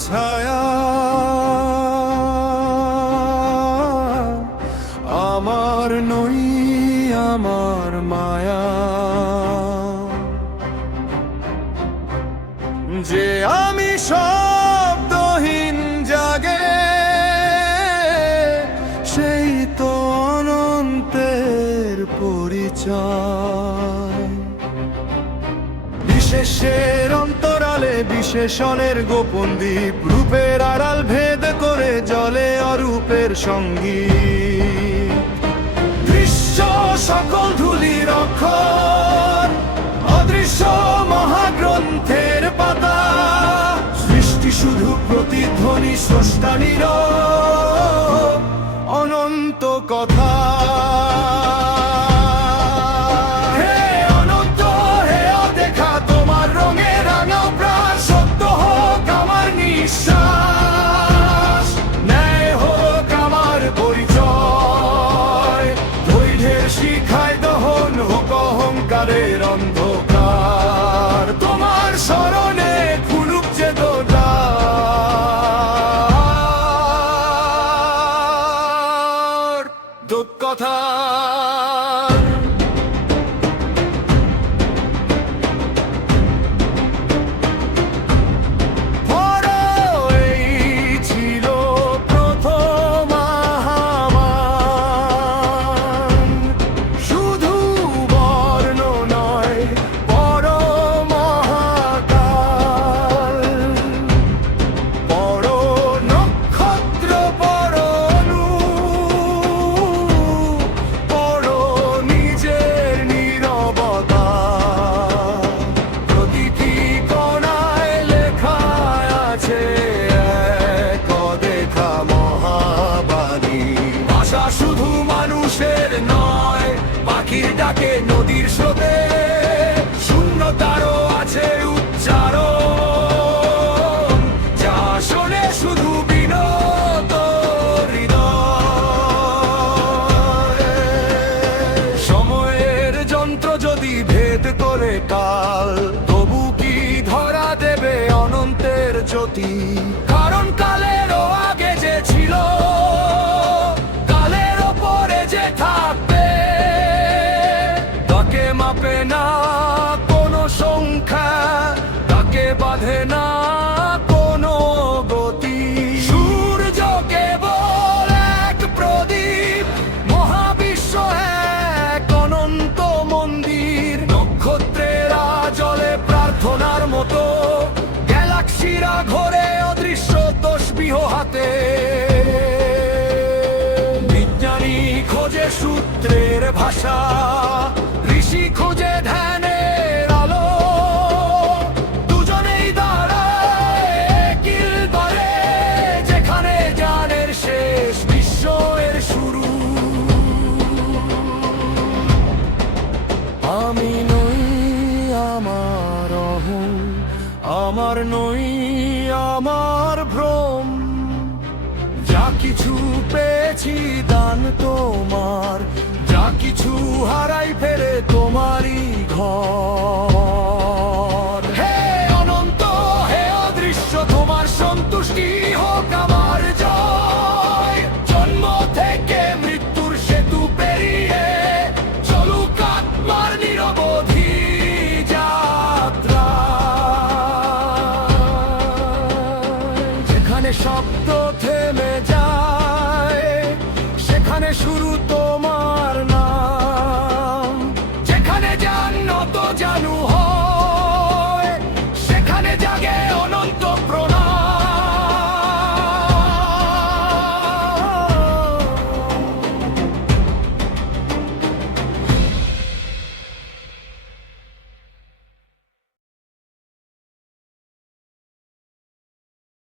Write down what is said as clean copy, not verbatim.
ছায়া আমার নই আমার মায়া যে আমি শব্দহীন জাগে সেই তো অনন্তের পরিচয় বিশেষের অন্তরালে বিশেষণের গোপন দ্বীপ রূপের আড়াল ভেদ করে জলে অরূপের সঙ্গীত দৃশ্য সকল ধূলির অক্ষর অদৃশ্য মহাগ্রন্থের পাতা সৃষ্টি শুধু প্রতিধ্বনি স্রষ্টা নীরব অনন্ত কথা অন্ধকার তোমার স্মরণে খুলুক যে দোলার কথা শুধু মানুষের নয় পাখির ডাকে নদীর স্রোতে শূন্যতারও আছে উচ্চারণ যা শোনে শুধু বিনত হৃদয় সময়ের যন্ত্র যদি ভেদ করে কাল তবু কি ধরা দেবে অনন্তের জ্যোতি কারণ কালেরও আগে যে ছিল মাপে না কোনো সংখ্যা তাকে বাঁধে না কোনো গতি সূর্য কেবল এক প্রদীপ মহাবিশ্ব এক অনন্ত মন্দির নক্ষত্রেরা জলে প্রার্থনার মতো গ্যালাক্সিরা ঘোরে অদৃশ্য তসবিহ হাতে বিজ্ঞানী খোঁজে সূত্রের ভাষা ঋষি খোঁজে ধ্যানের আলো দুজনেই দাঁড়ায় কিল দরে যেখানে জ্ঞানের শেষ বিশ্বের শুরু আমি নই আমার অহং আমার নই আমার ভ্রম যা কিছু পেয়েছি দান তোমার যা কিছু হারাই ফেরে তোমারই ঘর হে অনন্ত হে অদৃশ্য তোমার সন্তুষ্টি হোক আমার জয় জন্ম থেকে মৃত্যুর সেতু পেরিয়ে চলুক আত্মার নিরবধি যাত্রা যেখানে শব্দ থেমে যায় সেখানে শুরু তো